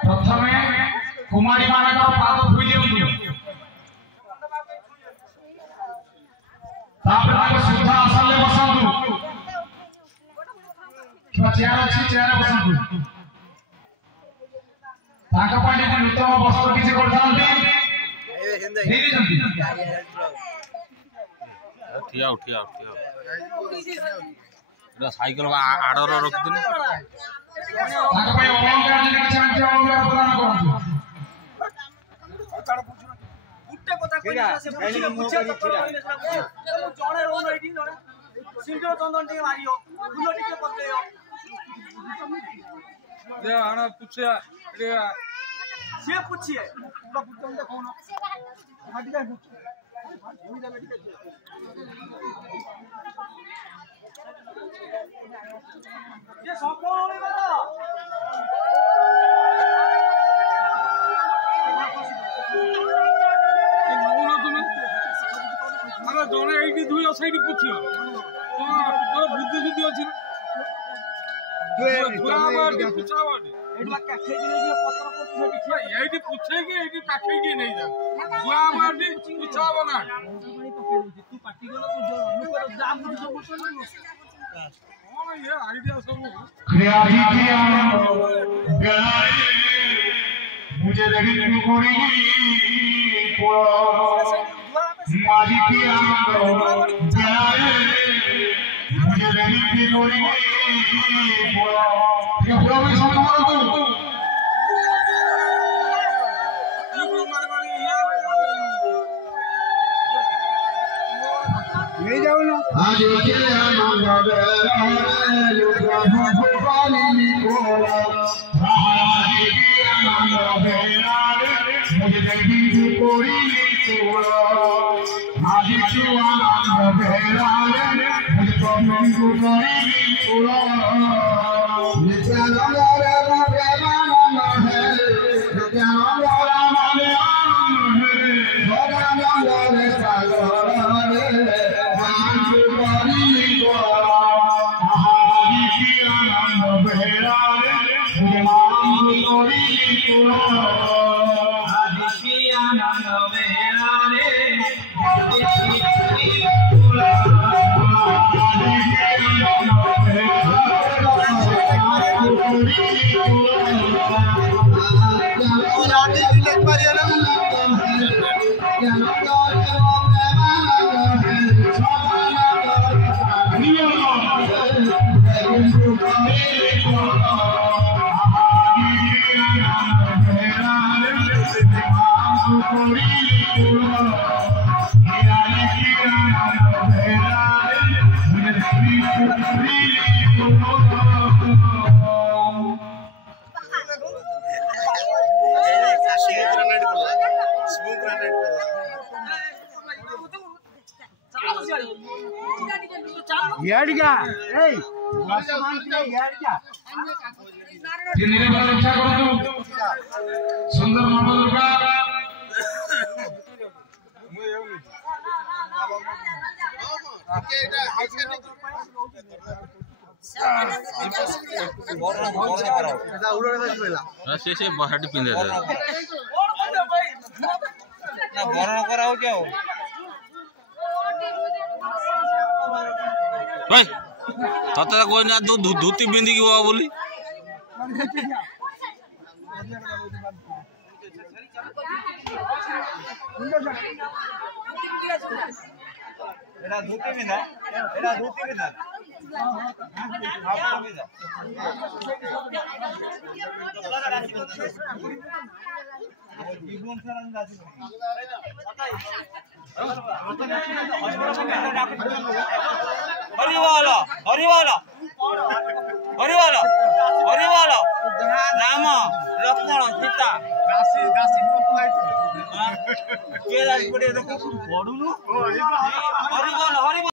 प्रथमे कुमारी मानक पाद धोई दियंतु तापर ताके सुधा आसले बसंतु चेयर अछि चेयर बसंतु ताका पाटी नूतन वस्त्र किछि करथांती हेरि जंती ठिया उठिया एटा साइकिल आडर रखिदिन ताका पय अलंकार जे चाहते अलंकार प्रदान करथु गुट्टे कथा कहिला से पूछे जणे रोन एठी जणे सिंधो चंदन टे मारियो फुलो टिके पकेयो ले आना पूछे रे से पूछिए पूरा पुतन दे कोन हाटी जा भूई जा मेडिकल ये सको होई बारा नौना तुम अरे जने एठी दुई साइड पूछियो तोर बुद्धि बुद्धि अछि दुआ मार के पूछावडी एडला काखे कि नहीं पत्र पत्र से दिखला एठी पूछे कि एठी काखे कि नहीं जा दुआ मार के पूछाव ना तू पार्टी गलो तू जो अनुकर जाम बुझ सब हां ये आईडिया सब क्रियाही किया गलाई मुझे रवि कोरी माजी किया गलाई मुझे रवि कोरी ये पूरा में समझ तू ले जाओ ना आज के आनंद लुका भगवानी कोला आज के आनंद मुझे देवी कोरी कोला आज के आनंद मुझे कौन कोरी कोला नित्यानंद रे भगवान है नित्यानंद रे आनंद है भगवान रे सागर याडगा ए वर्तमान के याडगा जिन्हें बड़ा अच्छा करो सुंदर मामा दुर्गा से बहाटी पिंदे दे ना बरण कराओ जाओ भाई तते कोई ना तू धोती पिंदी की हुआ बोली एरा धोती बिना जीवन सरन राशि हरिवाल हरिवाल हरिवाल हरिवाल राम लक्ष्मण सीता किए पड़े देखो हरिवाल हरिवाल